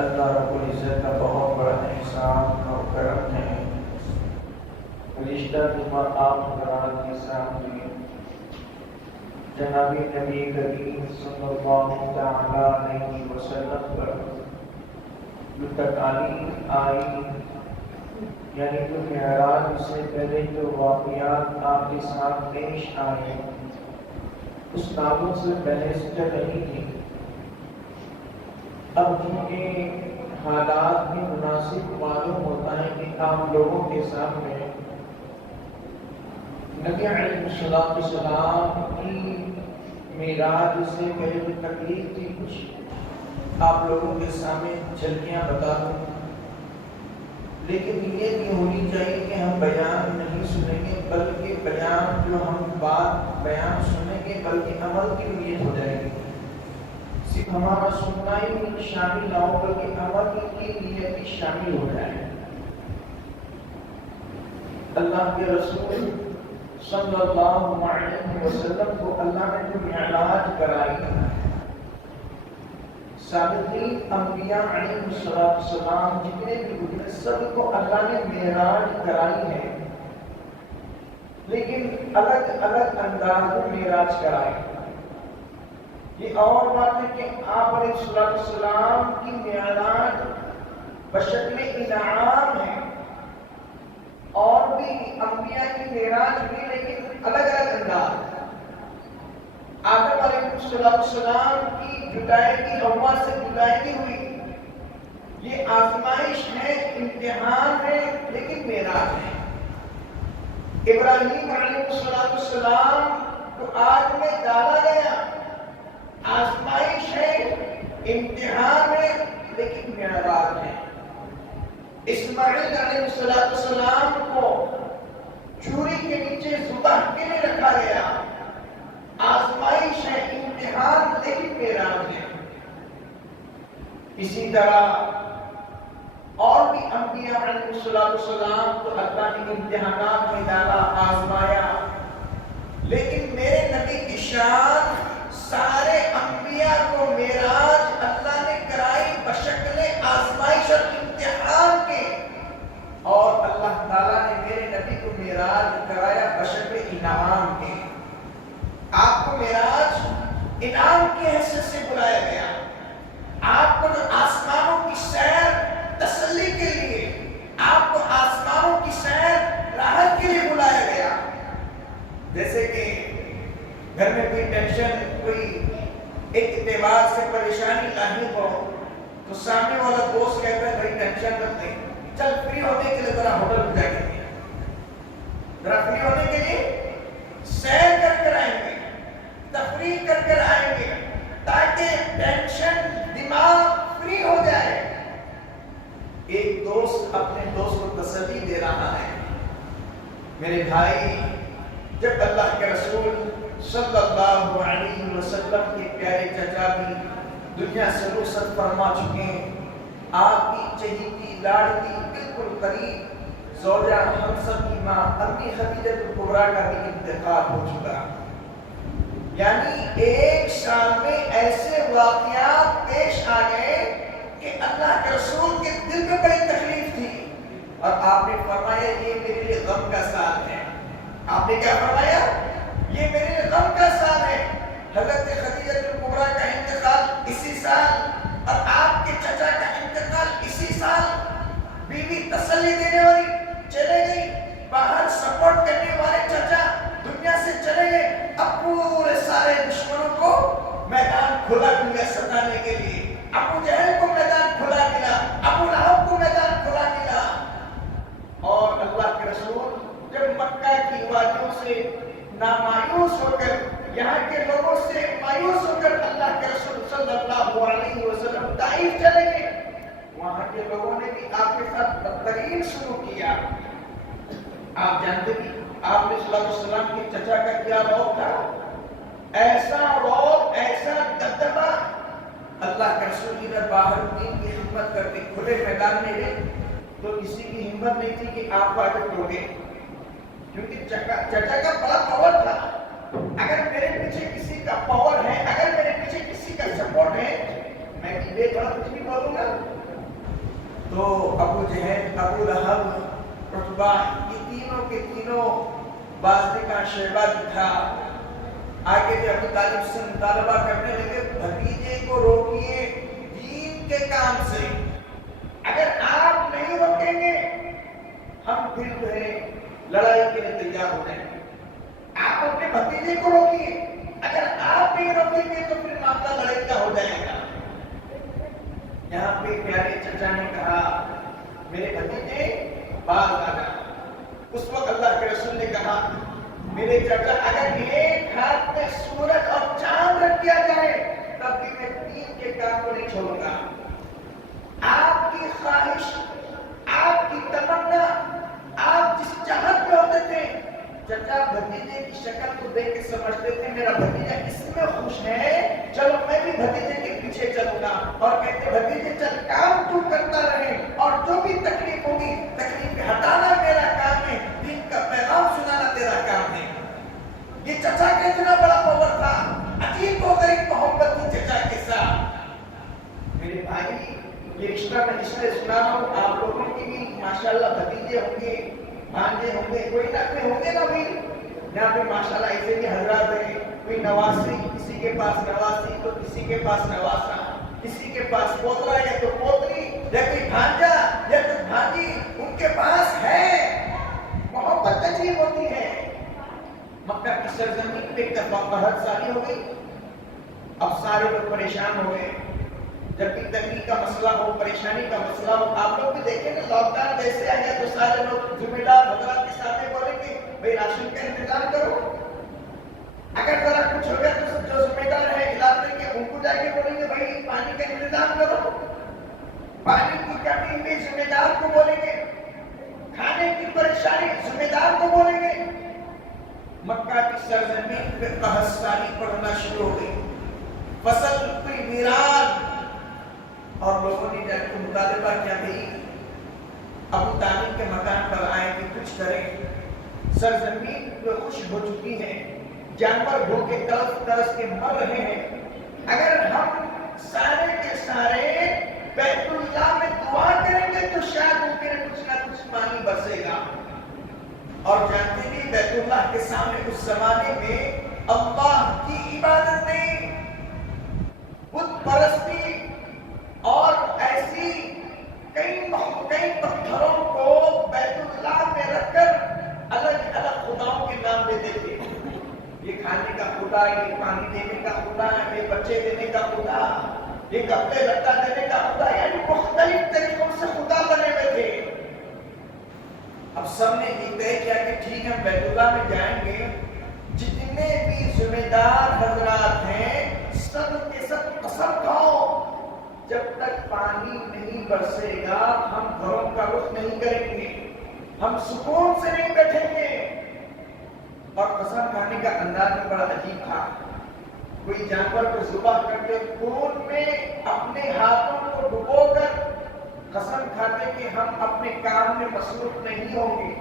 اللہ رب العزت کا بہت بڑا احسان اور کرم ہے رشتہ جمع آپ حضرات کے سامنے جناب نبی کریم صلی اللہ تعالی علیہ وسلم پر جو تکالیف آئی، یعنی جو معراج سے پہلے جو واقعات آپ کے ساتھ پیش آئے، اس ناموں سے بحث چل رہی تھی۔ اب چونکہ حالات بھی مناسب معلوم ہوتا ہے کہ عام لوگوں کے سامنے نبی علیہ السلام کی معراج سے پہلے جو تکلیف تھی کچھ آپ لوگوں کے سامنے جھلکیاں بتا دوں، لیکن یہ نہیں ہونی چاہیے کہ ہم بیان نہیں سنیں گے بلکہ بیان جو ہم بات بیان سنیں گے بلکہ عمل کی نیت ہو جائے گی۔ صرف ہمارا سننا ہی نہیں شامل نہ ہو بلکہ عمل کی نیت بھی شامل ہو جائے۔ اللہ کے رسول صلی اللہ علیہ وسلم کو اللہ نے جو معراج کرائی، سابقین انبیاء علیہ السلام جتنے بھی گزرے سب کو اللہ نے معراج کرائی ہے، لیکن الگ الگ انداز میں معراج کرائی۔ یہ اور بات ہے کہ آپ علیہ السلام کی معراج بشکل انعام ہے، اور بھی انبیاء کی معراج بھی لیکن الگ الگ انداز۔ آدم علیہ السلام کی جدائیگی حوا سے جدائیگی ہوئی، یہ آزمائش ہے، امتحان ہے، لیکن معراج ہے۔ ابراہیم علیہ السلام کو آگ میں ڈالا گیا، آزمائش ہے، امتحان ہے، لیکن معراج ہے۔ اسماعیل علیہ السلام کو چوری کے نیچے ذبح کے لیے رکھا گیا، آزمائش ہے، امتحان، لیکن معراج ہے۔ اسی طرح اور بھی انبیاء علیہ السلام کو اللہ نے امتحانات میں ڈالا، آزمایا، لیکن میرے نبی کی شان سارے انبیاء کو معراج اللہ نے کرائی بشکل آزمائش اور امتحان کے، اور اللہ تعالیٰ نے میرے نبی کو معراج کرایا بشکل انعام کے۔ آپ کو معراج انعام کی حیثیت سے بلایا گیا، آپ کو آسمانوں کی سیر تسلی کے لیے، آپ کو آسمانوں کی سیر راحت کے لیے بلایا گیا۔ جیسے کہ گھر میں کوئی ٹینشن، کوئی ایک اعتبار سے پریشانی لاحق ہو تو سامنے والا دوست کہتا ہے بھائی ٹینشن مت لے، چل فری ہونے کے لیے ذرا ہوٹل میں جائیں گے، ذرا فری ہونے کے لیے سیر کر آئیں گے، تفریح کر آئیں گے، تاکہ ٹینشن دماغ فری ہو جائے۔ ایک دوست اپنے دوست کو تسلی دے رہا ہے، میرے بھائی، جب اللہ کے رسول صلی اللہ علیہ وسلم کے پیارے چچا بھی دنیا سے رخصت فرما چکے ہیں، آپ کی چہیتی لاڑکی بالکل قریب زوجہ ہم سب کی ماں امی خدیجہ کبریٰ کا بھی انتقال ہو چکا، یعنی ایک سال میں ایسے واقعات پیش آ گئے کہ اللہ کے رسول کے دل میں بڑی تکلیف تھی، اور آپ نے فرمایا یہ میرے لیے غم کا سال ہے۔ آپ نے کیا فرمایا؟ یہ میرے لیے غم کا سال ہے۔ حضرت خدیجہ کبریٰ کا انتقال اسی سال، اور آپ کے چچا کا انتقال اسی سال۔ بیوی تسلی دینے والی چلے گئی، باہر سپورٹ کرنے والے چچا دنیا سے چلے گئے، اب پورے سارے دشمنوں کو میدان کھلا ملا ستانے کے لیے۔ ابو جہل کو میدان کھلا ملا، ابو لہب کو میدان کھلا ملا، اور اللہ کے رسول جب مکہ کی وادیوں سے نامایوس ہو کر، یہاں کے لوگوں سے مایوس ہو کر اللہ کے رسول صلی اللہ علیہ وسلم طائف چلے گئے، وہاں کے لوگوں نے بھی آپ کے ساتھ بدترین شروع کیا۔ آپ جانتے ہیں آپ علیہ السلام کے چچا کا کیا رعب تھا؟ ایسا رعب، ایسا دبدبا۔ اللہ کے رسول کی جب باہر دین کی خدمت کرتے کھلے میدان میں گئے تو کسی کی ہمت نہیں تھی کہ آپ کو آگے توڑے، کیونکہ چچا کا بڑا پاور تھا۔ اگر میرے پیچھے کسی کا پاور ہے، اگر میرے پیچھے کسی کا سپورٹ ہے، میں یہ بڑا کچھ بھی بولوں گا، ابو جہل، ابو لہب، عتبہ، یہ تینوں کے تینوں بازنے کا شیبہ دکھا. آگے بھی ابو طالب سے مطالبہ کرنے لگے بھتیجے کو روکیے دین کے کام سے. اگر آپ نہیں روکیں گے ہم پھر جو ہے لڑائی کے لیے تیار ہو جائیں گے. آپ اپنے بھتیجے کو روکیے، اگر آپ نہیں روکیں گے تو پھر معاملہ لڑائی کا ہو جائے گا. یہاں پہ پیارے چچا نے کہا میرے بھتیجے باز آ جا. اس وقت اللہ کے رسول نے کہا میرے چچا اگر ایک ہاتھ میں سورج اور چاند رکھ دیا جائے تب بھی میں دین کے کام کو نہیں چھوڑوں گا. آپ کی خواہش، آپ کی تمنا، آپ جس چاہت میں ہوتے تھے، چچا بھتیجے کی شکل کو دیکھ کے سمجھتے تھے میرا بھتیجا اس میں خوش ہے، چلو میں بھی بھتیجے کے پیچھے چلوں گا. اور کہتے بھتیجے چل کام تو کرتا رہے اور جو بھی تکلیف ہوگی تکلیف ہٹانا میرا کام ہے، دین کا پیغام سنانا تیرا کام ہے. یہ چچا کا اتنا بڑا پاور تھا. عجیب ہو گئی محبت کی چچا کے ساتھ. میرے بھائی یہ رشتہ میں اس لیے سنا رہا ہوں، آپ لوگوں کی بھی ماشاءاللہ بھتیجے ہوں گے، بھانجے ہوں گے، کوئی نہ کوئی ہوں گے نا. بھی یہاں پہ ماشاءاللہ ایسے بھی حضرات ہیں، کوئی نواسی، کسی کے پاس نواسی تو کسی کے پاس نواسا، کسی کے پاس پوترا یا تو پوتری یا کوئی بھانجا یا تو بھانجی ان کے پاس ہے. محبت عجیب ہوتی ہے. مکہ کی سرزمین پہ ایک دفعہ قحط ساری ہو گئی. اب سارے لوگ پریشان ہو گئے. جب بھی تنگی کا مسئلہ ہو، پریشانی کا مسئلہ ہو، آپ لوگ بھی دیکھیں کہ لاک ڈاؤن جیسے آ گیا تو سارے لوگ ذمہ دار حضرات کے سامنے بولیں گے بھائی راشن کا انتظام کرو. اگر ذرا کچھ ہو گیا تو جو ذمہ دار ہے علاقے کے ان کو جا کے بولیں گے بھائی پانی کا انتظام کرو. پانی کی کمی میں ذمہ دار کو بولیں گے، کھانے کی پریشانی ذمہ دار کو بولیں گے. مکہ کی سرزمین پہ قحط ساری پڑنا شروع ہو گئی. فصل کی ویران. اور لوگوں نے جا کے مطالبہ کیا بھائی ابو طالب کے مکان پر آئے کہ کچھ کریں. سرزمین جو خشک ہو چکی ہے، جانور بھوکے ترس ترس کے مر رہے ہیں. اگر ہم سارے کے سارے بیت اللہ میں دعا کریں گے تو شاید ممکن ہے کچھ نہ کچھ پانی برسے گا. اور جانتے بھی بیت اللہ کے سامنے اس زمانے میں اللہ کی عبادت نہیں، بت پرستی اور ایسی کئی پتھروں کو بیت اللہ میں رکھ کر الگ الگ خداؤں کے نام دیتے تھے. یہ کھانے کا خدا، یہ پانی دینے کا خدا، یہ بچے دینے کا خدا، یہ کپڑے لتا دینے کا خدا، یعنی مختلف طریقوں سے خدا بنے ہوئے تھے. اب سب نے یہ طے کیا کہ ٹھیک ہے بیت اللہ میں جائیں گے، جتنے بھی ذمہ دار حضرات ہیں سب کے سب قسم کھاؤ جب تک پانی نہیں برسے گا ہم گھروں کا رخ نہیں کریں گے، ہم سکون سے نہیں بیٹھیں گے. اور قسم کھانے کا انداز بھی بڑا عجیب تھا. کوئی جانور کو ذبح کر کے خون میں اپنے ہاتھوں کو ڈبو کر قسم کھاتے کہ ہم اپنے کام میں مصروف نہیں ہوں گے،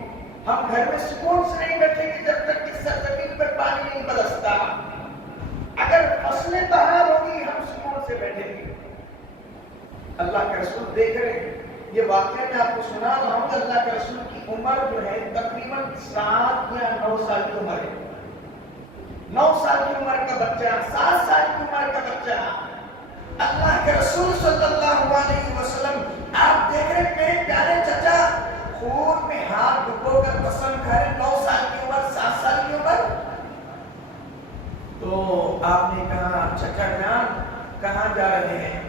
ہم گھر میں سکون سے نہیں بیٹھیں گے جب تک کہ سرزمین پر پانی نہیں برستا. اگر فصلیں بہار ہوگی ہم سکون سے بیٹھیں گے. اللہ کے رسول دیکھ رہے ہیں. یہ واقعہ میں آپ کو سنا رہا ہوں. اللہ کے رسول کی عمر جو ہے تقریباً 7 یا 9 سال کی عمر ہے. 9 سال کی عمر کا بچہ، 7 سال کی عمر کا بچہ. اللہ کے رسول صلی اللہ علیہ وسلم آپ دیکھ رہے میرے پیارے چچا خون میں ہاتھ ڈبو کر قسم کھا رہے. 9 سال کی عمر، 7 سال کی عمر. تو آپ نے کہا چچا جان کہاں جا رہے ہیں؟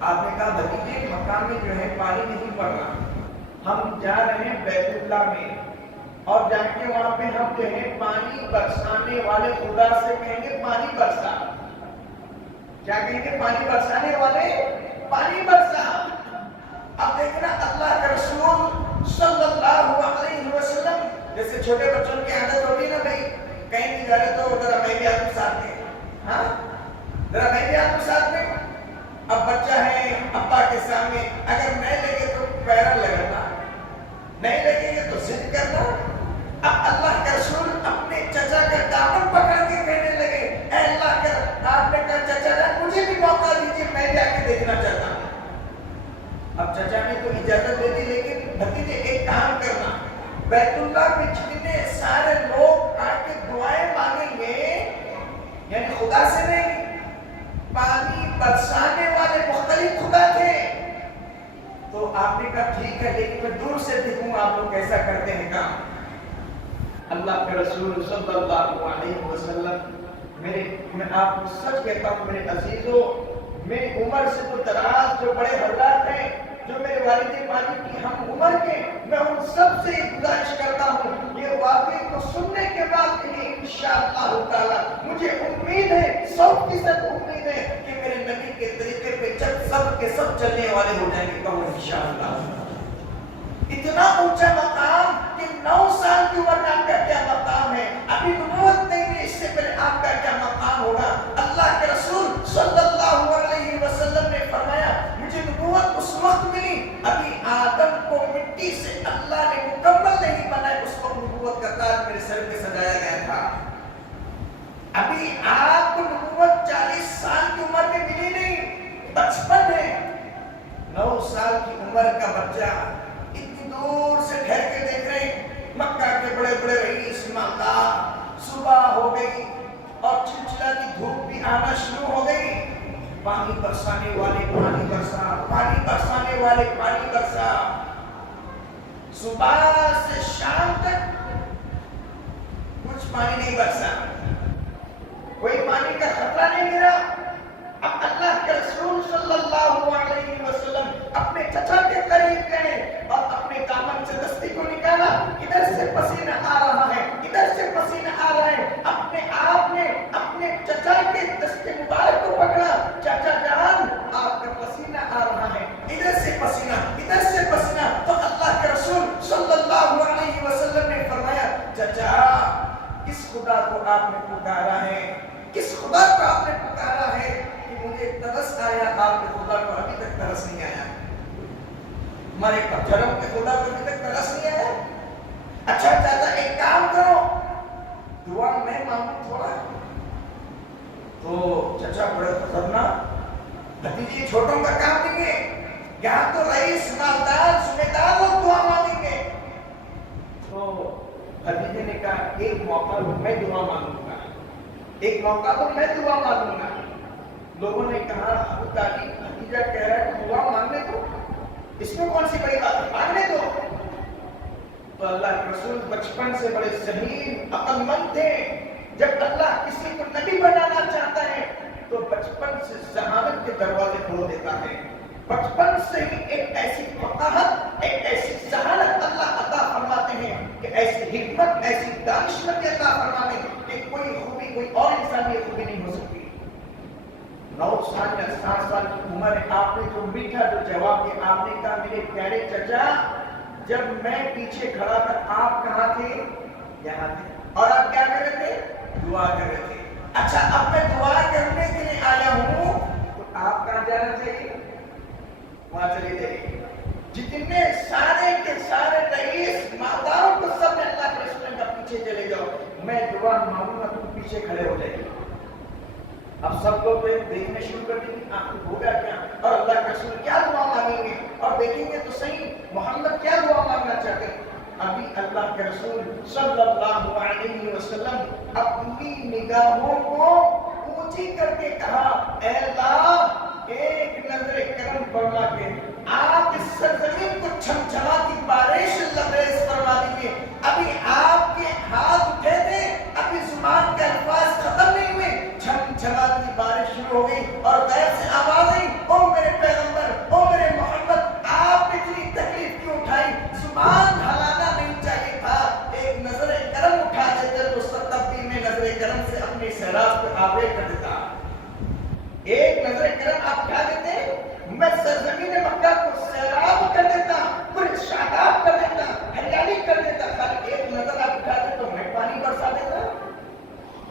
آپ نے کہا بھتیجے مکان میں جو ہے پانی نہیں پڑ رہا، ہم جا رہے ہیں بیت اللہ میں، اور جا کے وہاں پہ ہم جو ہے پانی برسانے والے خدا سے کہیں گے پانی برسا. کیا کہیں گے؟ پانی برسانے والے پانی برسا. اب دیکھنا اللہ کے رسول صلی اللہ علیہ وسلم جیسے چھوٹے بچوں کی عادت ہوتی نا بھائی کہیں نہیں جا رہے تو ذرا میں بھی آپ کے ساتھ میں، ہاں ذرا میں بھی آپ کے ساتھ میں. اب بچہ ہے ابا کے سامنے، اگر نہیں لگے تو پیرا لگانا، نہیں لگیں گے تو ضد کرنا. اب اللہ کے رسول اپنے چچا کا دامن پکڑ کے کہنے لگے اے اللہ کا، آپ نے کہا چچا جان مجھے بھی موقع دیجیے، میں جا کے دیکھنا چاہتا ہوں. اب چچا نے تو اجازت بیت اللہ میں جتنے سارے لوگ آ کے دعائیں مانگیں گے، یعنی خدا سے نہیں، پانی برسانے والے مختلف خدا تھے. تو آپ نے کہا ٹھیک ہے، لیکن میں دور سے دیکھوں آپ لوگ کیسا کرتے ہیں کام. اللہ کے رسول صلی اللہ علیہ وسلم، میں آپ کو سچ کہتا ہوں میرے عزیزوں، میری عمر سے تو دراز جو بڑے حضرات ہیں، جو میرے والد ماجد کی ہم عمر کے، میں ان سب سے گزارش کرتا ہوں، یہ واقعے کو سننے کے بعد انشاءاللہ تعالی مجھے امید ہے، 100% امید ہے کہ میرے نبی کے طریقے پہ سب کے سب چلنے والے ہو جائیں گے. کہو انشاءاللہ. اتنا اونچا مقام کہ 9 سال کی عمر میں آپ کا کیا مقام ہے، ابھی نبوت نہیں ہوئی، اس سے پہلے آپ کا کیا مقام ہوگا. اللہ کے رسول صلی اللہ علیہ وسلم نے فرمایا مجھے نبوت اس وقت ملی، ابھی آدم کو مٹی سے اللہ نے مکمل نہیں بنایا، اس وقت نبوت کا تاج میرے سر پہ سجایا گیا تھا. ابھی آپ کو نبوت 40 سال کی عمر میں ملی نہیں، 55 ہے. 9 سال کی عمر کا بچہ اتنی دور سے ٹھہر کے دیکھ رہے ہیں، مکہ کے بڑے بڑے رئیس مالدار، صبح ہو گئی اور چلچلاتی دھوپ بھی آنا شروع ہو گئی. پانی برسانے والے پانی برسا، پانی برسانے والے پانی برسا. صبح سے شام تک کچھ پانی نہیں برسا، کوئی پانی کا خطرہ نہیں گرا. اب اللہ کے رسول صلی اللہ علیہ وسلم اپنے چچا کے قریب گئے اور اپنے دامن سے دستی کو نکالا. ادھر سے پسینہ آ رہا ہے، ادھر سے پسینہ آ رہا ہے. اپنے آپ نے اپنے چچا کے دستے مبارک کو پکڑا. چچا جان آپ کا پسینہ آ رہا ہے، ادھر سے پسینہ، ادھر سے پسینہ. تو اللہ کے رسول صلی اللہ علیہ وسلم نے فرمایا چچا کس خدا کو آپ نے پکارا ہے، کس خدا کو آپ نے پکارا ہے کہ مجھے ترس آیا، آپ کے خدا کو ابھی تک ترس نہیں آیا. ہمارے جنم کے خدا کو ابھی تک ترس نہیں آیا. اچھا چاچا ایک کام کرو، دعا میں مانگوں تھوڑا. تو چچا بڑے خطرناک، بھتیجی چھوٹوں کا کام نہیں ہے، یہاں تو رئیس مالدار سمےدار لوگ دعا مانگیں گے. تو بھتیجے نے کہا ایک موقع دو میں دعا مانگوں گا، ایک موقع دو میں دعا مانگوں گا. لوگوں نے کہا ابو طالب بھتیجا کہہ رہا ہے کہ دعا مانگنے دو، اس میں کون سی بڑی بات ہے، مانگنے دو. تو اللہ کے رسول بچپن سے بڑے ذہین عقل مند تھے. جب اللہ کسی کو نبی بنانا چاہتا ہے تو بچپن سے ذہانت کے دروازے کھول دیتا ہے. بچپن سے ہی ایک ایسی فقاہت، ایک ایسی ذہانت اللہ عطا فرماتے ہیں کہ ایسی حکمت، ایسی دانشمندی عطا فرماتے ہیں کہ کوئی خوبی کوئی اور انسان یہ خوبی نہیں ہو سکتی. 9 سال یا 7 سال کی عمر ہے، آپ نے جو میٹھا جو جواب دیا، آپ نے کہا میرے پیارے چچا جب میں پیچھے کھڑا تھا آپ کہاں تھے؟ یہاں تھے. اور آپ کیا کر رہے تھے؟ دعا کر رہے تھے. اچھا اب میں دعا کرنے کے لیے آیا ہوں تو آپ کہاں جانا چاہیے؟ وہاں چلے جائیے. جتنے سارے کے سارے رئیس مالداروں کو سب نے اللہ کے رسول کا پیچھے چلے جاؤ، میں دعا مانگوں گا تم پیچھے کھڑے ہو جائیے. اب سب لوگ دیکھنے شروع کر دیں گے آپ ہوگا کیا اور اللہ کے رسول کیا دعا مانگیں گے، اور دیکھیں گے تو صحیح محمد کیا دعا مانگنا چاہتے ہیں. ابھی اللہ کے رسول صلی اللہ علیہ وسلم اپنی نگاہوں کو اونچی کر کے کہا اے اللہ ایک نظر کرم فرما کے آپ اس سرزمین کو چھمچھماتی بارش لبریز فرما دیجیے. ابھی آپ کے ہاتھ اٹھے تھے، ابھی زبان کے الفاظ ختم نہیں ہوئے، چھمچھماتی بارش شروع ہو گئی اور غیر سے آواز آئی او میرے پیغمبر، او میرے محمد آپ اتنی تکلیف کیوں اٹھائی؟ زبان ہلانا نہیں چاہیے تھا، ایک نظر کرم اٹھا دیتے تو تبدیل میں نظر کرم سے اپنے سیراب کو آبے کر دیتا. ایک نظر کرم آپ اٹھا دیتے میں سرزمین مکہ کو سیراب کر دیتا، پورے شاداب کر دیتا، ہریالی کر دیتا. خالی ایک نظر آپ اٹھا دے تو میں پانی برسا دیتا.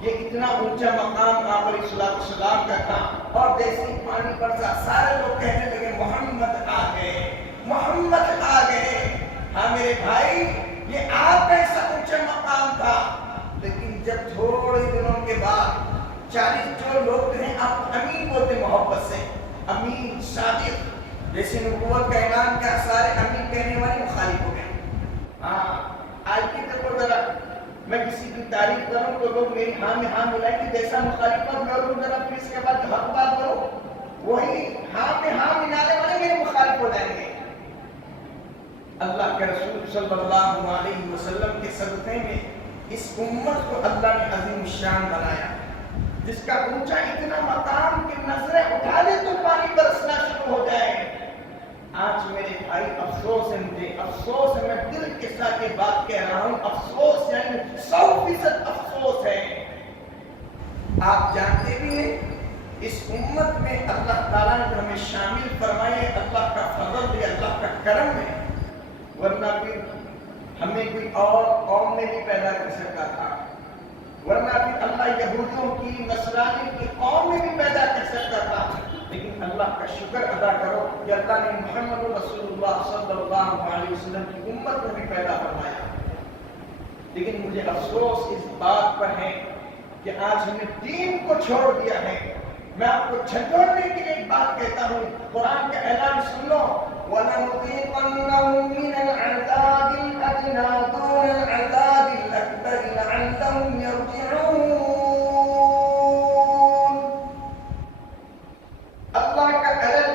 یہ اتنا اونچا مقام آپ علیہ السلام کا تھا. اور جیسے ہی پانی برسا سارے لوگ کہنے لگے محمد آ گئے، محمد آ گئے. ہاں میرے بھائی یہ آپ کا ایسا اونچا مقام تھا، لیکن جب تھوڑے دنوں کے بعد 40 جو لوگ ہیں آپ امین بولتے محبت سے، امین صادق، جیسے نبوت کا اعلان کیا سارے امین کہنے والے مخالف ہو گئے. ہاں ذرا میں کسی کی تعریف کروں تو لوگ میری ہاں میں ہاں ملائیں گے، جیسا مخالفت میں اور ذرا پھر اس کے بعد حق بات کرو، وہی ہاں میں ہاں ملانے والے میرے مخالف ہو جائیں گے۔ اللہ کے رسول صلی اللہ علیہ وسلم کے صدقے میں اس امت کو اللہ نے عظیم الشان بنایا، جس کا اونچا اتنا مقام کہ نظریں اٹھا لے تو پانی برسنا شروع ہو جائے۔ آج میرے بھائی افسوس ہے، مجھے افسوس ہے، میں دل کے ساتھ یہ بات کہہ رہا ہوں، افسوس یعنی 100% افسوس ہے۔ آپ جانتے بھی ہیں اس امت میں اللہ تعالیٰ نے ہمیں شامل فرمائے، اللہ کا فضل ہے، اللہ کا کرم ہے، ورنہ پھر ہمیں کوئی اور قوم میں بھی پیدا کر سکتا تھا، ورنہ پھر اللہ یہودیوں کی نصرانی کی قوم میں بھی پیدا کر سکتا تھا، لیکن اللہ کا شکر ادا کرو کہ اللہ نے محمد رسول اللہ صلی اللہ علیہ وسلم کی امت میں بھی پیدا فرمایا۔ لیکن مجھے افسوس اس بات پر ہے کہ آج ہم نے دین کو چھوڑ دیا ہے۔ میں آپ کو جھنجھوڑنے کے لیے ایک بات کہتا ہوں، قرآن کا اعلان سن لو، وَلَنُذِيقَنَّهُم مِّنَ الْعَذَابِ الْأَدْنَىٰ دُونَ الْعَذَابِ الْأَكْبَرِ لَعَلَّهُمْ يَرْجِعُونَ۔ اللہ کا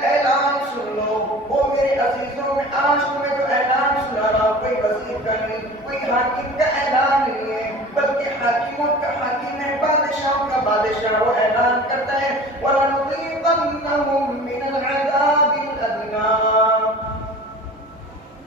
اعلان سن لو، وہ میرے عزیزوں میں آج تمہیں جو اعلان سنا رہا ہوں، کوئی وزیر کا نہیں، کوئی حاکم کا اعلان نہیں ہے، بلکہ حاکموں کا حاکم ہے، بادشاہوں کا بادشاہ، وہ اعلان کرتا ہے وَلَنُذِيقَنَّهُم مِّنَ الْعَذَابِ الْأَدْنَىٰ۔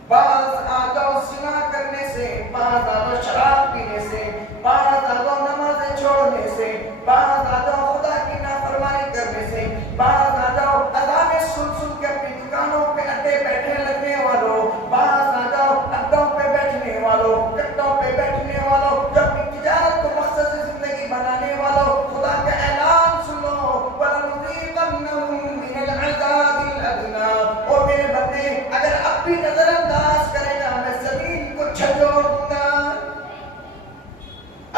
بعض آ جاؤ زنا کرنے سے، بعض آ جاؤ شراب پینے سے، بعض آ جاؤ نمازیں چھوڑنے سے، بعض آ جاؤ خدا کی نافرمانی کرنے سے، بعض آ جاؤ اذانیں سن سن کے اپنی دکانوں پہ اڈے بیٹھنے لگنے والوں، بعض آ جاؤ اڈوں پہ بیٹھنے والوں، کٹوں پہ بیٹھنے والوں، جو اپنی تجارت کو مقصد زندگی بنانے والوں، خدا کا اعلان سنو وَلَنُذِيقَنَّهُم مِّنَ الْعَذَابِ الْأَدْنَىٰ۔ او میرے بندے، اگر اب بھی نظر انداز کرے گا میں زمین کو جھنجھوڑ دوں گا۔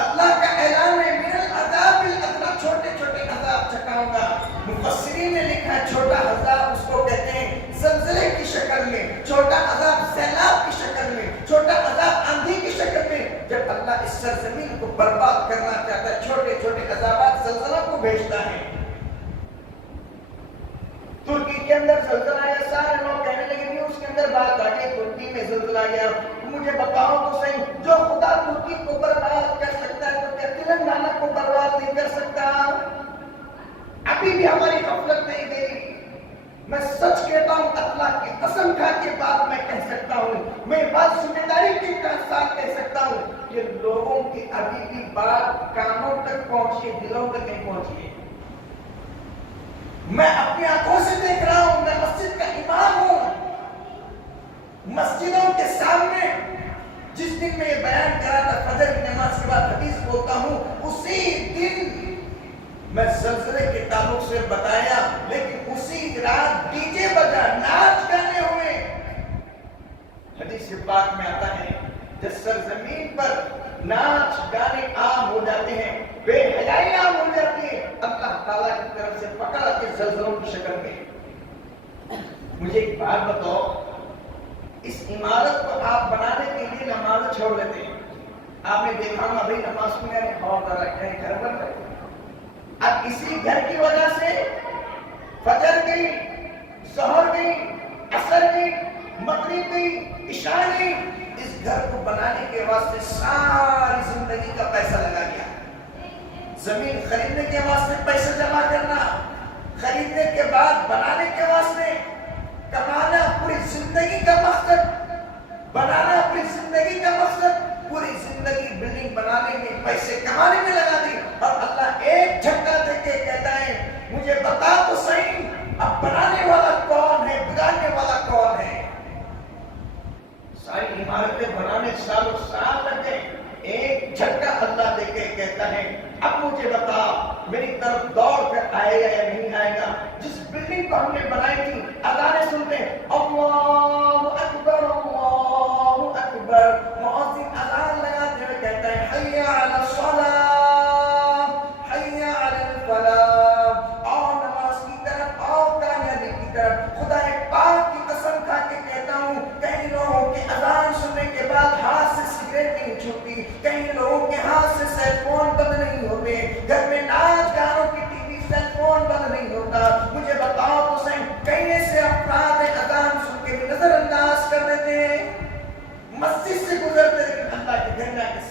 اللہ کا اعلان ہے من العذاب الادنیٰ، چھوٹے چھوٹے عذاب چکاؤں گا۔ مفسرین نے لکھا ہے چھوٹا عذاب اس کو کہتے ہیں زلزلے کی شکل میں، چھوٹا عذاب سیلاب کی شکل میں، چھوٹا عذاب آندھی کی شکل میں۔ جب اللہ اس سرزمین کو برباد کرنا چاہتا ہے، چھوٹے چھوٹے عذابات زلزلوں کو بھیجتا ہے۔ ترکی کے اندر زلزلہ آیا، سارے لوگ کہنے لگے نیوز کے اندر بات آ گئی ترکی میں زلزلہ گیا۔ مجھے بتاؤ تو صحیح، جو خدا ترکی کو برباد کر سکتا ہے تو کیا تلنگانہ کو برباد نہیں کر سکتا؟ ابھی بھی ہماری غفلت نہیں گئی۔ میں سچ کہتا ہوں، اللہ کی قسم کھا کے بات میں کہہ سکتا ہوں، میں بات ذمہ داری کے ساتھ کہہ سکتا ہوں کہ لوگوں کی ابھی بھی بات کانوں تک پہنچی، دلوں تک نہیں پہنچی۔ میں اپنی آنکھوں سے دیکھ رہا ہوں، میں مسجد کا امام ہوں، مسجدوں کے سامنے جس دن میں یہ بیان کرا تھا فجر کی نماز کے بعد حدیث بولتا ہوں، اسی دن میں زلزلے کے تعلق سے بتایا، لیکن اسی رات ڈی جے بجا، ناچ گانے ہوئے۔ حدیث پاک میں آتا ہے جس سرزمین پر ناچ گانے عام ہو جاتے ہیں، بے حیائی عام ہو جاتی ہے، اللہ تعالیٰ کی طرف سے پکڑ کے زلزلوں کی شکل میں۔ مجھے ایک بات بتاؤ، اس عمارت کو آپ بنانے کے لیے نماز چھوڑ دیتے ہیں، آپ نے دیکھا ہوگا بھائی نماز کو میں اور گھر بن رہے، اب اسی گھر کی وجہ سے فجر گئی، ظہر گئی، عصر گئی، مغرب گئی، عشاء گئی، اس گھر کو بنانے کے واسطے ساری زندگی کا پیسہ لگا گیا۔ زمین خریدنے کے واسطے پیسہ جمع کرنا، خریدنے کے بعد بنانے کے واسطے کمانا، پوری زندگی کا مقصد بنانا، پوری زندگی کا مقصد، پوری زندگی بلڈنگ بنانے میں، پیسے کمانے میں لگا دی، اور اللہ ایک جھٹکا دے کے کہتا ہے مجھے بتا تو صحیح اب بنانے والا کون ہے، بگاڑنے والا کون ہے؟ ساری عمارتیں بنانے سالوں سال لگ گئے، ایک جھٹکا اللہ دے کے کہتا ہے اب مجھے بتا میری طرف دوڑ کر آئے گا یا نہیں آئے گا؟ جس بلڈنگ کو ہم نے بنائی تھی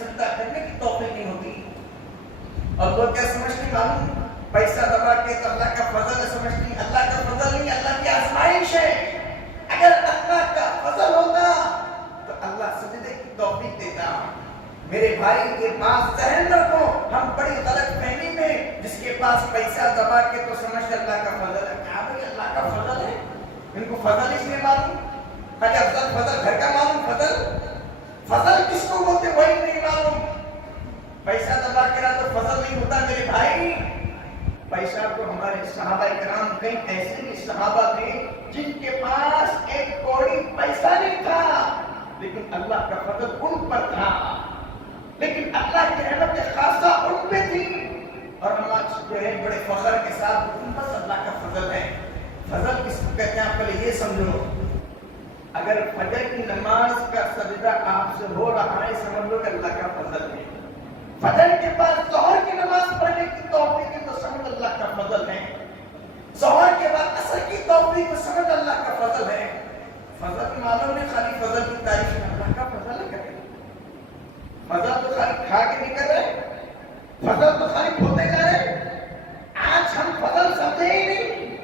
سجدہ کرنے کی توفیق نہیں ہوتی. اور لوگ کیا سمجھتے ہیں معلوم؟ پیسہ دبا کے تو اللہ کا فضل ہے سمجھتے ہیں. اللہ کا فضل نہیں، اللہ کی آزمائش ہے. اگر اللہ کا فضل ہوتا تو اللہ سجدے کی توفیق دیتا. میرے بھائی یہ بات ذہن رکھو، ہم بڑی غلط فہمی میں جس کے پاس پیسہ دبا کے تو سمجھتے اللہ کا فضل ہے. کیا بھائی اللہ کا فضل ہے؟ ان کو فضل اس لیے معلوم، خالی افضل فضل گھر کا معلوم، فضل کس کو بولتے وہی نہیں معلوم. پیسہ دبا کے رہا تو فضل نہیں ہوتا میرے بھائی. پیسہ تو ہمارے صحابہ کرام کئی ایسے بھی صحابہ تھے جن کے پاس ایک کوڑی پیسہ نہیں تھا لیکن اللہ کا فضل ان پر تھا، لیکن اللہ کی رحمت خاصہ ان پہ تھی. اور ہم آج جو ہے بڑے فخر کے ساتھ بس اللہ کا فضل ہے. فضل کس کو کہتے ہیں آپ پہلے یہ سمجھو. اگر فجر کی نماز کا سجدہ آپ سے ہو رہا ہے سمجھ لو کہ اللہ کا فضل ہے. فجر کے بعد ظہر کی نماز پڑھنے کی توفیق ہے تو سمجھ اللہ کا فضل ہے. ظہر کے بعد عصر کی توفیق تو سمجھ اللہ کا فضل ہے. فضل معلوم نہیں خالی فضل کی تعریف میں اللہ کا فضل ہے کرے. فضل تو خالی کھا کے نہیں کر رہے، فضل تو خالی کھوتے جا رہے. آج ہم فضل سمجھے ہی نہیں.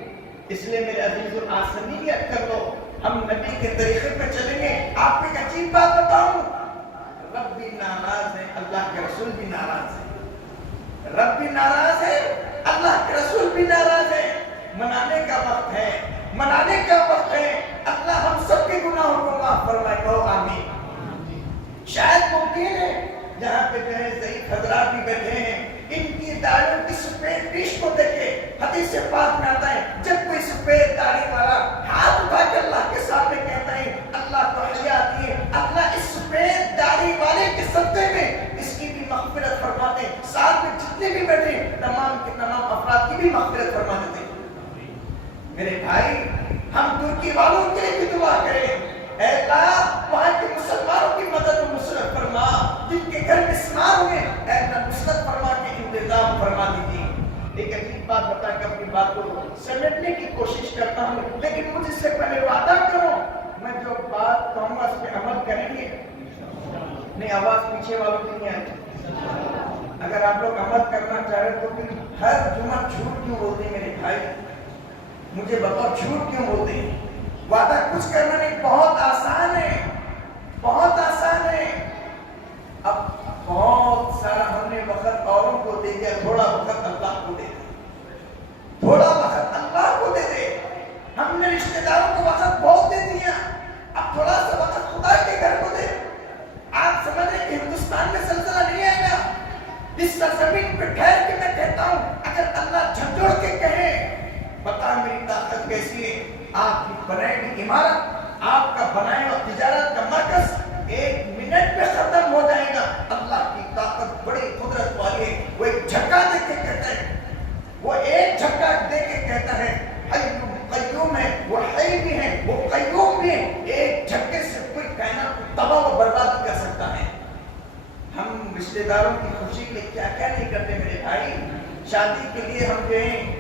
اس لیے میرے عزیزو آسانیت کر لو، ہم نبی کے طریقے پہ چلیں گے. آپ کو ایک عجیب بات بتاؤں، رب بھی ناراض ہے، اللہ کے رسول بھی ناراض ہے. رب بھی ناراض ہے، اللہ کے رسول بھی ناراض ہے. منانے کا وقت ہے، منانے کا وقت ہے. اللہ ہم سب کے گناہوں کو معاف فرمائے، کہو آمین. شاید ممکن ہے جہاں پہ جو ہے ضعیف حضرات بھی بیٹھے ہیں، ان کی داڑھیوں کی سفید ریش کو دیکھے. حدیث پاک میں آتا ہے جب کوئی سفید داڑھی والا ہاتھ اٹھا کے اللہ کے سامنے کہتا ہے اللہ کو حیا آتی ہے، اللہ اس سفید داڑھی والے کے صدقے میں اس کی بھی مغفرت فرماتے ہیں. ساتھ میں جتنے بھی بیٹھے تمام کے تمام افراد کی بھی مغفرت فرما دیتے ہیں. میرے بھائی ہم ترکی والوں کے لیے بھی دعا کریں، اے اللہ وہاں کے مسلمانوں کی مدد و نصرت فرما. جن کے گھر مسمار ہوئے اے اللہ نصرت فرما کے انتظام فرما دیجیے. ایک عجیب بات بتا کے اپنی بات کو سمیٹنے کی کوشش کرتا ہوں، لیکن مجھ سے پہلے وعدہ کرو میں جو بات کہوں گا اس پہ عمل کریں گے. نہیں آواز پیچھے والوں کی نہیں آئی. اگر آپ لوگ عمل کرنا چاہے تو پھر ہر جمعہ جھوٹ کیوں بولتے ہیں میرے بھائی؟ مجھے بتاؤ جھوٹ کیوں بولتے ہیں؟ وعدہ کچھ کرنا نہیں، بہت آسان ہے، بہت آسان ہے. اب بہت سارا ہم نے وقت اوروں کو دے دیا، تھوڑا وقت اللہ کو دے دے. تھوڑا وقت اللہ کو دے دے. ہم نے رشتہ داروں کو وقت بہت دے دیا، اب تھوڑا سا وقت خدا کے گھر کو دے. آپ سمجھ رہے کہ ہندوستان میں زلزلہ نہیں آئے گا. اس سرزمین پہ ٹھہر کے میں کہتا ہوں اگر اللہ جھنجھوڑ کے کہے بتا میری طاقت کیسی ہے، آپ کی بنائی ہوئی عمارت، آپ کا بنایا ہوا تجارت کا مرکز 1 منٹ میں ختم ہو جائے گا. اللہ کی طاقت بڑی قدرت والی ہے. وہ ایک جھٹکا دے کے کہتا ہے، وہ ایک جھٹکا دے کے کہتا ہے قیوم ہے، وہ حی بھی ہے، وہ قیوم بھی ہے. ایک جھٹکے سے کوئی کائنات کو تباہ و برباد کر سکتا ہے. ہم رشتہ داروں کی خوشی کے لیے کیا کیا نہیں کرتے میرے بھائی. شادی کے لیے ہم جو ہیں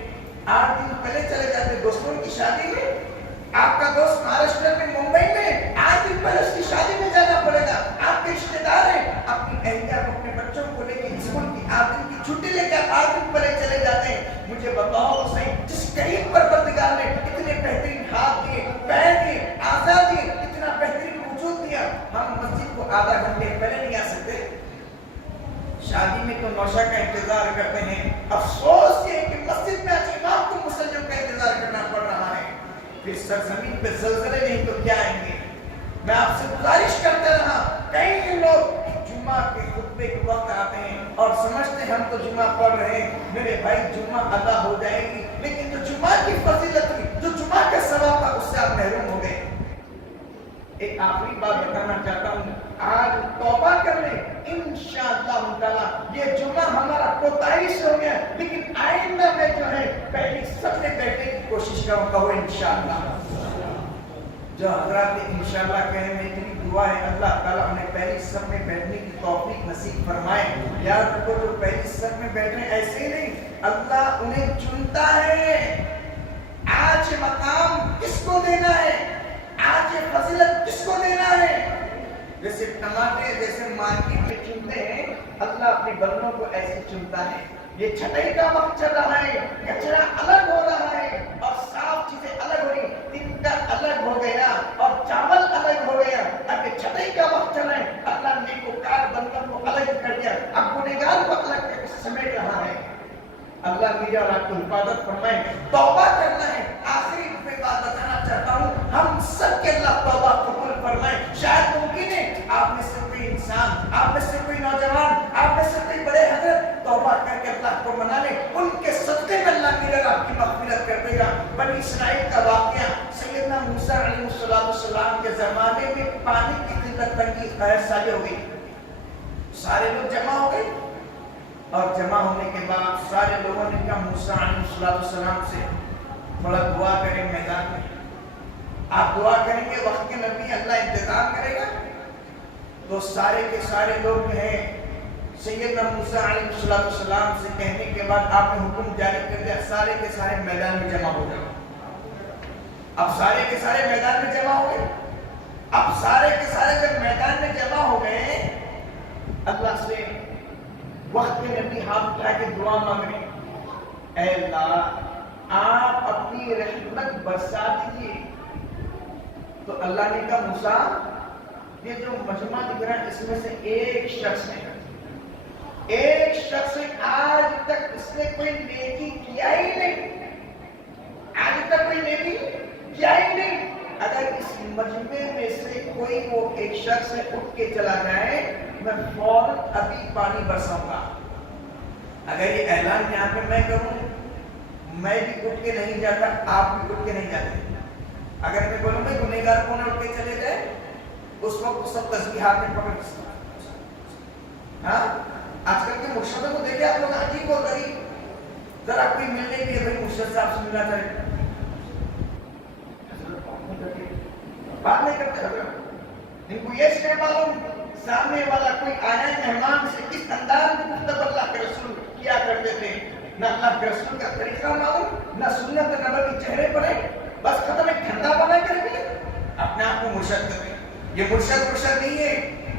8 دن پہلے چلے جاتے دوستوں کی شادی میں. آپ کا دوست مہاراشٹر میں ممبئی میں 8 دن پہلے اس کی شادی میں جانا پڑے گا. آپ کے رشتہ دار ہیں، اپنی اہلیہ کو اپنے بچوں کو لے کے اسکول کی 8 دن کی چھٹی لے کے 8 دن پہلے چلے جاتے ہیں. مجھے بتاؤ صحیح جس کریم پروردگار نے اتنے بہترین ہاتھ دیے، پیر دیے، اعضاء دیے، اتنا بہترین وجود دیا، ہم مسجد کو آدھا گھنٹے پہلے نہیں آ سکتے؟ شادی میں تو نوشہ کا انتظار کرتے ہیں. افسوس یہ ہے کہ مسجد میں آج امام کو مسلم کا انتظار کرنا پڑ رہا ہے. پھر سرزمین پہ زلزلے نہیں تو کیا آئیں گے؟ میں آپ سے گزارش کرتے رہا، کئی لوگ جمعہ کے خطبے کے وقت آتے ہیں اور سمجھتے ہیں ہم تو جمعہ پڑھ رہے ہیں. میرے بھائی جمعہ ادا ہو جائے گی، لیکن جو جمعہ کی فضیلت تھی، جو جمعہ کا ثواب تھا، اس سے آپ محروم ہو گئے. ایک آخری بات بتانا چاہتا ہوں، آج توبہ کر لیں انشاءاللہ تعالی. یہ جمعہ ہمارا کوتاہی سے ہو گیا، لیکن آئندہ میں جو ہے پہلی سب سے بیٹھنے کی کوشش کروں گا وہ انشاءاللہ. جو حضرات انشاءاللہ کہیں میں اتنی دعا ہے اللہ تعالیٰ ہمیں پہلی صف میں بیٹھنے کی توفیق نصیب فرمائے. یاد رکھو جو پہلی صف میں بیٹھے ایسے ہی نہیں، اللہ انہیں چنتا ہے. آج مقام کس کو دینا ہے، آج یہ فضیلت کس کو دینا ہے؟ جیسے ٹماٹر جیسے مارکیٹ میں چنتے ہیں اللہ اپنے بندوں کو ایسے چنتا ہے. یہ چھٹائی کا وقت چل رہا ہے, کچرا الگ ہو رہا ہے اور صاف چیزیں الگ ہو رہی, تنکا الگ ہو گیا اور چاول الگ ہو گیا. اب یہ چھٹائی کا وقت چل رہا ہے, اللہ نیکوکار بندوں کو الگ کر دیا, اب گنہگار کو الگ کر کے سمیٹ رہا ہے. اللہ میرے اور آپ کی حفاظت فرمائے. توبہ کرنا ہے. آخری میں بات بتانا چاہتا ہوں, ہم سب کے اللہ توبہ قبول فرمائے. شاید ممکن ہے آپ میں سے کوئی انسان, آپ میں سے کوئی نوجوان, آپ میں سے کوئی بڑے حضرت توبہ کر کے اللہ کو منا لے, ان کے صدقے میں اللہ میرے اور آپ کی مغفرت کر دے گا. بنی اسرائیل کا واقعہ, سیدنا موسیٰ علیہ السلام کے زمانے میں پانی کی قلت تنگی غیر ساری ہو گئی. سارے لوگ جمع ہو گئے اور جمع ہونے کے بعد سارے لوگوں نے کہا موسیٰ علیہ السلام سے تھوڑا دعا کریں میدان میں. آپ دعا کریں گے وقت کے نبی, اللہ انتظام کرے گا. تو سارے کے سارے لوگ ہیں سیدنا موسیٰ علیہ السلام سے کہنے کے بعد آپ نے حکم جاری کر دیا سارے کے سارے میدان میں جمع ہو جاؤ. اب سارے کے سارے میدان میں جمع ہو گئے. اب سارے کے سارے جب میدان میں جمع ہو گئے, اللہ سے وقت کے نبی ہاتھ اٹھا کے دعا مانگ رہے ہیں, اے اللہ آپ اپنی رحمت برسا دیجیے. تو اللہ نے کہا موسیٰ یہ جو مجمع دکھ رہا ہے اس میں سے ایک شخص نے آج تک اس نے کوئی نیکی کیا ہی نہیں, آج تک کوئی نیکی کیا ہی نہیں. اگر اس مجمع میں سے کوئی وہ ایک شخص اٹھ کے چلا جائے میں فوراً ابھی پانی برساؤں گا. اگر یہ اعلان یہاں پہ میں کروں, میں بھی اٹھ کے نہیں جاتا, آپ بھی اٹھ کے نہیں جاتے. اگر میں بولوں گا گنہگار کون اٹھ کے چلے جائے, اس وقت سب تسبیحات میں پکڑ. ہاں آج کل کے مرشدوں کو دیکھیں آپ لوگ, عجیب اور غریب. ذرا کوئی ملنے کے لیے بھائی مرشد صاحب سے ملنا چاہے, بات نہیں کرتے حضرت. ان کو یہ نہیں معلوم سامنے والا کوئی آیا مہمان سے کس انداز میں گفتگو اللہ کے رسول کیا کرتے تھے. نہ اللہ کے رسول کا طریقہ معلوم, نہ سنت نبوی چہرے پر ہے, بس ختم ایک دھندا بنا کر کے اپنے آپ کو مرشد کرتے. یہ مرشد نہیں ہے.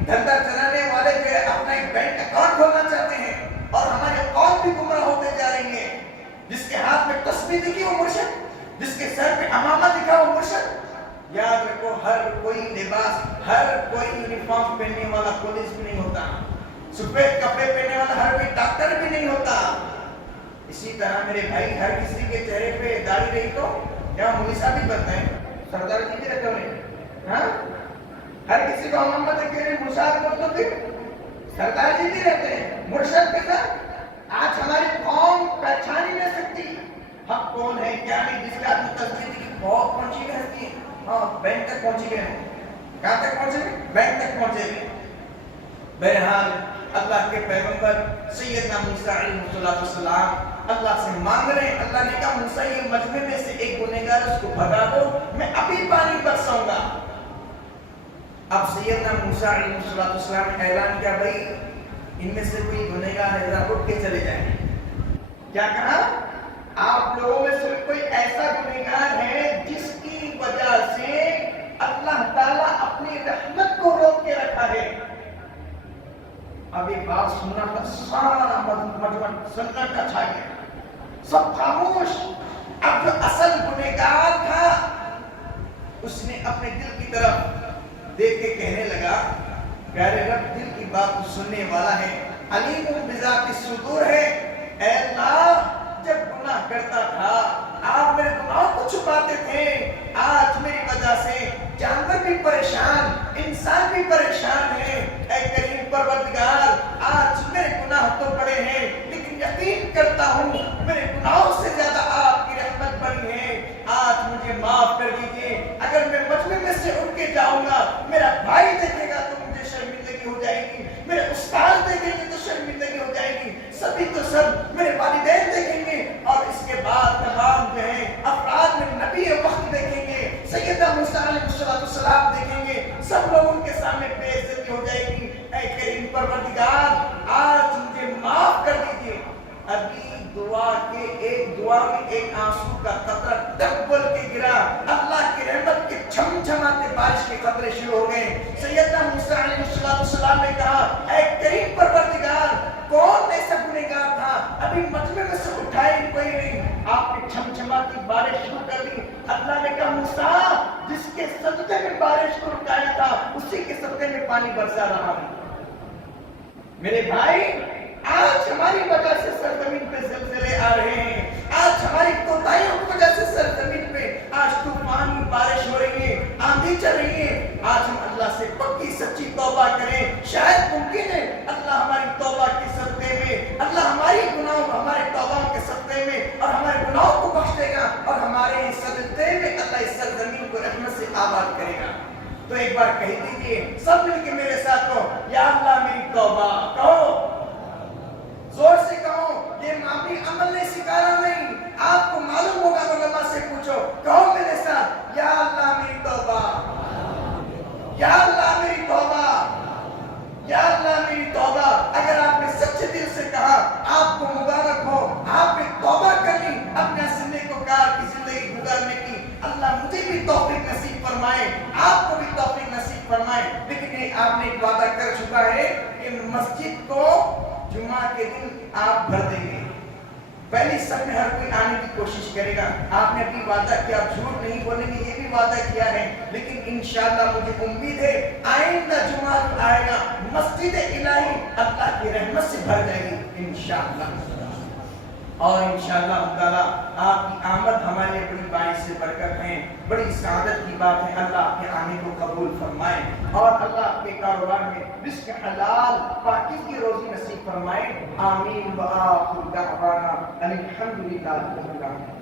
دھندا چلانے والے جو ہے اپنا ایک بینک اکاؤنٹ کھولنا چاہتے ہیں اور ہمارے قوم بھی گمراہ ہوتے جا رہی ہے. جس کے ہاتھ میں تسبیح دکھی وہ مرشد, جس کے سر پہ عمامہ دکھا وہ مرشد. یاد رکھو ہر کوئی لباس, ہر کوئی یونیفارم پہننے والا پولیس بھی نہیں ہوتا, سفید کپڑے پہننے والا ہر کوئی ڈاکٹر بھی نہیں ہوتا. اسی طرح میرے بھائی ہر کسی کے چہرے پہ داڑھی رہی تو کیا مولوی صاحب بھی بنتا ہے, سردار جی بھی رہتے ہوئے. ہاں ہر کسی کو عمامہ دیکھ کے مرشد کو تو پھر سردار جی بھی رہتے ہیں. مرشد کے ساتھ آج ہماری قوم پہچان ہی نہیں سکتی حق کون ہے کیا نہیں. جس کا آپ تصدیق کی بہت پہنچی گئی ہے, ہاں بینک تک پہنچی گئے ہیں. کہاں تک پہنچے گئے؟ بینک تک پہنچے گئے. بہرحال اللہ کے پیغمبر سیدنا موسیٰ علیہ السلام اللہ سے مانگ رہے ہیں. اللہ نے کہا موسیٰ یہ مجمع میں سے ایک گنہگار اس کو بھگا دو, میں ابھی پانی برساؤں گا. اب سیدنا موسیٰ علیہ السلام نے اعلان کیا بھائی ان میں سے کوئی گنہگار ہے ذرا اٹھ کے چلے جائیں. کیا کہا, آپ لوگوں میں سے کوئی ایسا گنہگار ہے جس کی وجہ سے اللہ تعالیٰ اپنی رحمت کو روک کے رکھا ہے. اب یہ بات سننا تھا, سارا مجمع سنت کا چھا گیا, سب خاموش. اب جو اصل گنہگار تھا اس نے اپنے دل کی طرف دیکھ کے کہنے لگا پیارے رب دل کی بات سننے والا ہے, علیم بذات الصدور ہے. اے اللہ جب گناہ کرتا تھا آپ میرے گناہوں کو چھپاتے تھے, آج میری وجہ سے جانور بھی پریشان, انسان بھی پریشان ہے. اے کریم پروردگار آج میرے گناہ تو بڑے ہیں لیکن یقین کرتا ہوں میرے گناہوں سے زیادہ آپ کی رحمت بڑی ہے. آج مجھے معاف کر دیجئے. اگر میں مجمع میں سے اٹھ کے جاؤں گا میرا بھائی دیکھے گا تو مجھے شرمندگی ہو جائے گی, میرے استاد دیکھیں گے تو شرمندگی ہو جائے گی, سبھی تو سب میرے والدین دیکھیں گے اور اس کے بعد تمام جو ہیں افراد میں نبی وقت دیکھیں گے, سیدنا موسیٰ علیہ السلام دیکھیں گے, سب لوگ ان کے سامنے بے عزتی ہو جائے گی. اے کریم پروردگار آج مجھے معاف کر دیجئے. ابھی دعا میں ایک آنسو کا قطرہ ڈبل کے گرا, اللہ کی رحمت کے چھم چھماتے بارش کے قطرے شروع ہو گئے. سیدنا موسیٰ علیہ السلام نے کہا اے کریم پر اٹھائے کوئی نہیں. آپ نے چھمچھماتی بارش شروع کر دی. اللہ نے کہا موسیٰ جس کے صدقے میں بارش کو رکایا تھا اسی کے صدقے میں پانی برسا رہا ہوں. میرے بھائی آج ہماری وجہ سے سرزمین پہ زلزلے آ رہے ہیں. آج ہماری کوتاہیوں کی وجہ سے سرزمین پہ آج طوفان بارش ہو رہی ہے, آندھی چل رہی ہے. آج ہم اللہ سے پکی سچی توبہ کریں. شاید ممکن ہے اللہ ہماری توبہ کے صدقے میں, اللہ ہماری گناہوں ہمارے توبہ کے صدقے میں اور ہمارے گناہوں کو بخش دے گا اور ہمارے اس صدقے میں اللہ اس سرزمین کو رحمت سے آباد کرے گا. تو ایک بار کہہ دیجئے سب مل کے میرے ساتھ کہو, یا اللہ میری توبہ. کہو, زور سے کہو. یہ معمولی عمل نہیں, سکھانا نہیں, آپ کو معلوم ہوگا تو علماء سے پوچھو. کہو میرے ساتھ, یا اللہ میری توبہ, یا اللہ میری توبہ, یا اللہ میری توبہ. اگر آپ نے سچے دل سے کہا آپ کو مبارک ہو, آپ نے توبہ کر لی اپنے زندگی کو کار کی زندگی گزارنے کی. اللہ مجھے بھی توفیق نصیب فرمائے, آپ کو بھی توفیق نصیب فرمائے. لیکن آپ نے ایک وعدہ کر چکا ہے کہ مسجد کو جمعہ کے دن آپ بھر دیں گے. پہلی سب میں ہر کوئی آنے کی کوشش کرے گا. آپ نے ابھی وعدہ کیا, جھوٹ نہیں بولیں گے, یہ بھی وعدہ کیا ہے. لیکن انشاءاللہ مجھے امید ہے آئندہ جمعہ جو آئے گا مسجد الہی اللہ کی رحمت سے بھر جائے گی انشاءاللہ. اور انشاءاللہ تعالیٰ آپ کی آمد ہمارے لیے بڑی باعث سے برکت ہے, بڑی سعادت کی بات ہے. اللہ آپ کے آنے کو قبول فرمائے اور اللہ آپ کے کاروبار میں رزق حلال پاکیزگی کی روزی نصیب فرمائے. آمین. وآخر دعوانا ان الحمد للہ رب العالمین.